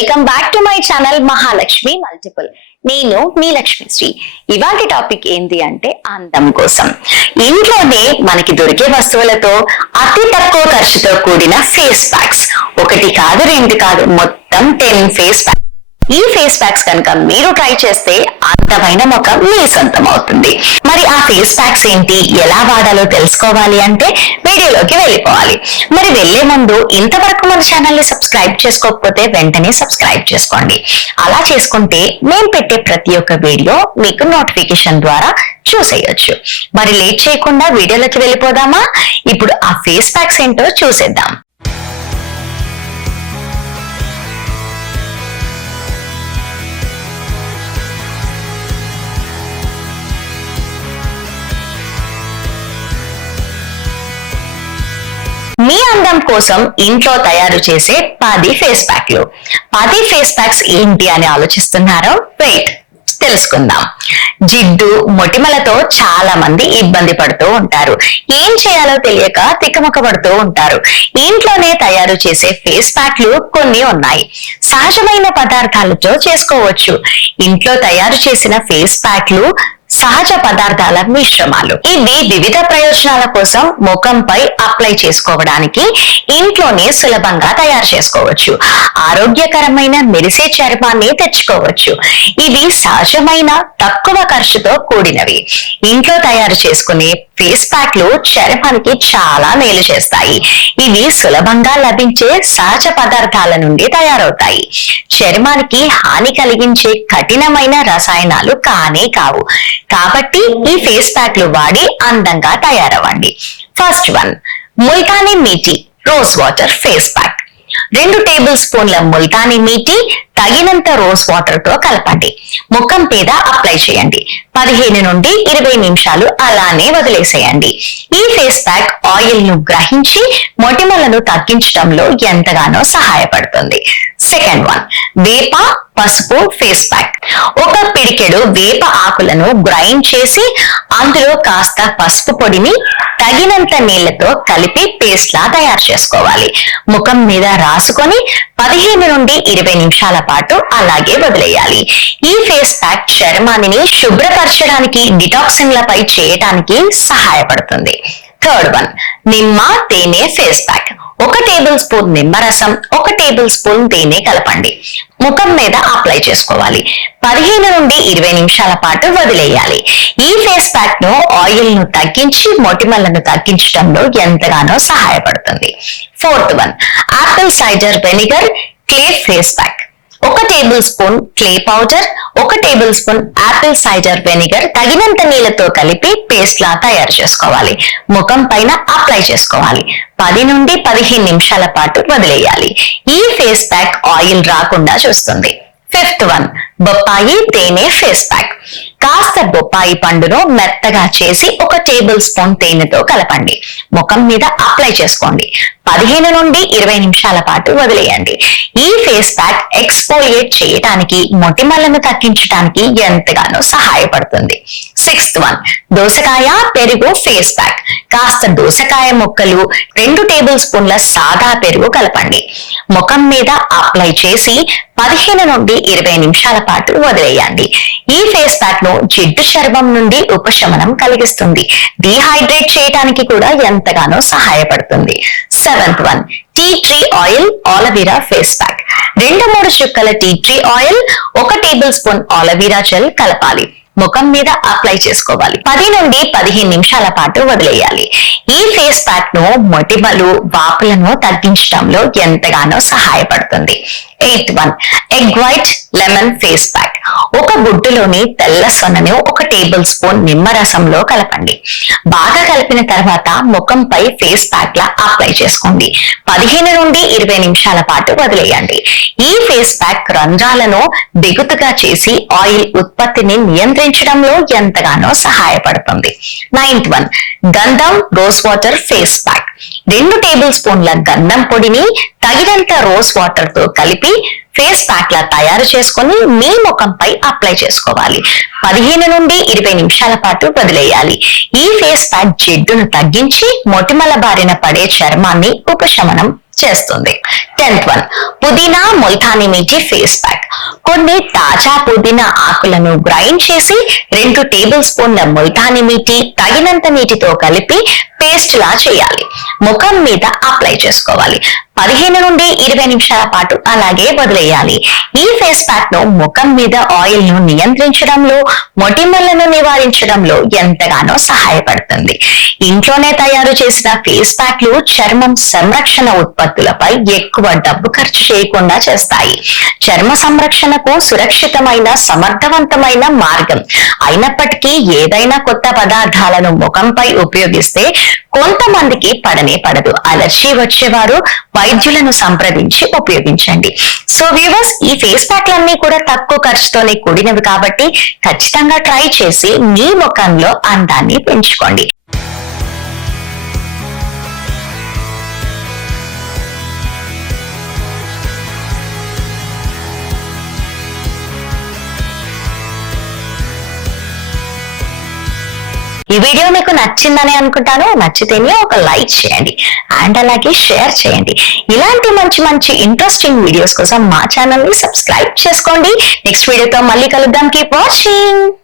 Welcome back to my channel Mahalakshmi multiple. నేను మీ లక్ష్మిశ్రీ. ఇవాళ topic ఏంటి అంటే అందం కోసం. ఇంట్లోనే మనకి దొరికే వస్తువులతో అతి తక్కువ ఖర్చుతో కూడిన ఫేస్ ప్యాక్స్, ఒకటి కాదు రెండు కాదు, మొత్తం 10 ఫేస్ ప్యాక్స్. ఈ ఫేస్ ప్యాక్స్ కనుక మీరు ట్రై చేస్తే అందమైన ముఖం మీ సొంతం అవుతుంది. మరి ఆ ఫేస్ ప్యాక్స్ ఏంటి, ఎలా వాడాలో తెలుసుకోవాలి అంటే వీడియోలోకి వెళ్ళిపోవాలి. మరి వెళ్లే ముందు ఇంతవరకు మన ఛానల్ ని సబ్స్క్రైబ్ చేసుకోకపోతే వెంటనే సబ్స్క్రైబ్ చేసుకోండి. అలా చేసుకుంటే మేము పెట్టే ప్రతి ఒక్క వీడియో మీకు నోటిఫికేషన్ ద్వారా చూసేయొచ్చు. మరి లేట్ చేయకుండా వీడియోలోకి వెళ్ళిపోదామా? ఇప్పుడు ఆ ఫేస్ ప్యాక్స్ ఏంటో చూసేద్దాం. మీ అందం కోసం ఇంట్లో తయారు చేసే 10 ఫేస్ ప్యాక్లు. 10 ఫేస్ ప్యాక్స్ ఏంటి అని ఆలోచిస్తున్నారో? వెయిట్, తెలుసుకుందాం. జిడ్డు మొటిమలతో చాలా మంది ఇబ్బంది పడుతూ ఉంటారు. ఏం చేయాలో తెలియక తికమక పడుతూ ఉంటారు. ఇంట్లోనే తయారు చేసే ఫేస్ ప్యాక్లు కొన్ని ఉన్నాయి. సహజమైన పదార్థాలతో చేసుకోవచ్చు. ఇంట్లో తయారు చేసిన ఫేస్ ప్యాక్లు సహజ పదార్థాల మిశ్రమాలు. ఇవి వివిధ ప్రయోజనాల కోసం ముఖంపై అప్లై చేసుకోవడానికి ఇంట్లోనే సులభంగా తయారు చేసుకోవచ్చు. ఆరోగ్యకరమైన మెరిసే చర్మాన్ని తెచ్చుకోవచ్చు. ఇవి సహజమైన తక్కువ ఖర్చుతో కూడినవి. ఇంట్లో తయారు చేసుకునే ఫేస్ ప్యాక్లు చర్మానికి చాలా మేలు చేస్తాయి. ఇవి సులభంగా లభించే సహజ పదార్థాల నుండి తయారవుతాయి. చర్మానికి హాని కలిగించే కఠినమైన రసాయనాలు కానే కావు. కాబట్టి ఈ ఫేస్ ప్యాక్లు వాడి అందంగా తయారవ్వండి. First one, Multani mitti rose water face pack. 2 table స్పూన్ల ముల్తానీ మీటి తగినంత రోజ్ వాటర్ తో కలపండి. ముఖం మీద అప్లై చేయండి. 15 నుండి 20 నిమిషాలు అలానే వదిలేసేయండి. ఈ ఫేస్ ప్యాక్ ఆయిల్ ను గ్రహించి మొటిమలను తగ్గించడంలో ఎంతగానో సహాయపడుతుంది. సెకండ్ వన్, వేప పసుపు ఫేస్ ప్యాక్. ఒక పిడికెడు వేప ఆకులను గ్రైండ్ చేసి అందులో కాస్త పసుపు పొడిని తగినంత నీళ్లతో కలిపి పేస్ట్ లా తయారు చేసుకోవాలి. ముఖం మీద రాసుకొని 15 నుండి 20 నిమిషాల పాటు అలాగే వదిలేయాలి. ఈ ఫేస్ ప్యాక్ చర్మాన్ని శుభ్రపరచడానికి, డిటాక్సింగ్లపై చేయడానికి సహాయపడుతుంది. థర్డ్ వన్, నిమ్మ తేనె ఫేస్ ప్యాక్. 1 టేబుల్ స్పూన్ నిమ్మరసం, 1 టేబుల్ స్పూన్ తేనె కలపండి. ముఖం మీద అప్లై చేసుకోవాలి. 15 నుండి 20 నిమిషాల పాటు వదిలేయాలి. ఈ ఫేస్ ప్యాక్ ను ఆయిల్ ను తగ్గించి మొటిమలను తగ్గించడంలో ఎంతగానో సహాయపడుతుంది. Fourth one, apple cider vinegar clay face pack. 1 table spoon clay powder, 1 table spoon apple cider vinegar తగినంత నీళ్లతో కలిపి పేస్ట్ లా తయారు చేసుకోవాలి. ముఖం పైన అప్లై చేసుకోవాలి. 10 నుండి 15 నిమిషాల పాటు వదిలేయాలి. ఈ ఫేస్ ప్యాక్ ఆయిల్ రాకుండా చూస్తుంది. ఫిఫ్త్ వన్, బొప్పాయి తేనె ఫేస్ ప్యాక్. కాస్త బొప్పాయి పండును మెత్తగా చేసి 1 టేబుల్ స్పూన్ తేనెతో కలపండి. ముఖం మీద అప్లై చేసుకోండి. 15 నుండి 20 నిమిషాల పాటు వదిలేయండి. ఈ ఫేస్ ప్యాక్ ఎక్స్ఫోలియేట్ చేయడానికి, మొటిమలను తగ్గించడానికి ఎంతగానో సహాయపడుతుంది. సిక్స్త్ వన్, దోసకాయ పెరుగు ఫేస్ ప్యాక్. కాస్త దోసకాయ ముక్కలు, 2 టేబుల్ స్పూన్ల సాదా పెరుగు కలపండి. ముఖం మీద అప్లై చేసి 15 నుండి 20 నిమిషాల పాటు వదిలేయండి. ఈ ఫేస్ ప్యాక్ ను జిడ్డు చర్మం నుండి ఉపశమనం కలిగిస్తుంది. డీహైడ్రేట్ చేయడానికి కూడా ఎంతగానో సహాయపడుతుంది. Seventh one, tea tree oil aloe vera face pack. 2-3 చుక్కల tea tree oil, 1 tablespoon aloe vera gel కలపాలి. ముఖం మీద అప్లై చేసుకోవాలి. 10 నుండి 15 నిమిషాల పాటు వదిలేయాలి. ఈ ఫేస్ ప్యాక్ ను మొటిమలు, వాపులను తగ్గించడంలో ఎంతగానో సహాయపడుతుంది. Eighth one, egg white lemon face pack. 1 గుడ్డులోని తెల్ల సొనను 1 టేబుల్ స్పూన్ నిమ్మరసంలో కలపండి. బాగా కలిపిన తర్వాత ముఖంపై ఫేస్ ప్యాక్ లా అప్లై చేసుకోండి. 15 నుండి 20 నిమిషాల పాటు వదిలేయండి. ఈ ఫేస్ ప్యాక్ రంధ్రాలను బిగుతుగా చేసి ఆయిల్ ఉత్పత్తిని నియంత్రించడంలో ఎంతగానో సహాయపడుతుంది. నైన్త్ వన్, గంధం rose water face pack. 2 table స్పూన్ల గంధం పొడిని తగినంత రోజ్ వాటర్ తో కలిపి ఫేస్ ప్యాక్ లా తయారు చేసుకొని మీ ముఖంపై అప్లై చేసుకోవాలి. 15 నుండి 20 నిమిషాల పాటు వదిలేయాలి. ఈ ఫేస్ ప్యాక్ జిడ్డును తగ్గించి మొటిమల బారిన పడే చర్మాన్ని ఉపశమనం చేస్తుంది. 10th వన్, పుదీనా ముల్తానీ మిర్చి ఫేస్ ప్యాక్. కొన్ని తాజా పుదీనా ఆకులను గ్రైండ్ చేసి 2 టేబుల్ స్పూన్ల ముల్తానీ మిర్చి తగినంత నీటితో కలిపి పేస్ట్ లా చేయాలి. ముఖం మీద అప్లై చేసుకోవాలి. 15 నుండి 20 నిమిషాల పాటు అలాగే వదిలేయాలి. ఈ ఫేస్ ప్యాక్ ను ముఖం మీద ఆయిల్ ను నియంత్రించడంలో, మొటిమలను నివారించడంలో ఎంతగానో సహాయపడుతుంది. ఇంట్లోనే తయారు చేసిన ఫేస్ ప్యాక్లు చర్మం సంరక్షణ ఉత్పత్తులపై ఎక్కువ డబ్బు ఖర్చు చేయకుండా చేస్తాయి. చర్మ సంరక్షణకు సురక్షితమైన, సమర్థవంతమైన మార్గం. అయినప్పటికీ ఏదైనా కొత్త పదార్థాలను ముఖంపై ఉపయోగిస్తే కొంతమందికి పడనే పడదు. అలర్జీ వచ్చేవారు వైద్యులను సంప్రదించి ఉపయోగించండి. సో వ్యూవర్స్, ఈ ఫేస్ ప్యాక్లన్నీ కూడా తక్కువ ఖర్చుతోనే కూడినవి కాబట్టి ఖచ్చితంగా ట్రై చేసి మీ ముఖంలో అందాన్ని పెంచుకోండి. ఈ వీడియో మీకు నచ్చిందని అనుకుంటాను. నచ్చితేనే ఒక లైక్ చేయండి అండ్ అలాగే షేర్ చేయండి. ఇలాంటి మంచి మంచి ఇంట్రెస్టింగ్ వీడియోస్ కోసం మా ఛానల్ ని సబ్స్క్రైబ్ చేసుకోండి. నెక్స్ట్ వీడియోతో మళ్ళీ కలుద్దాం. Keep watching.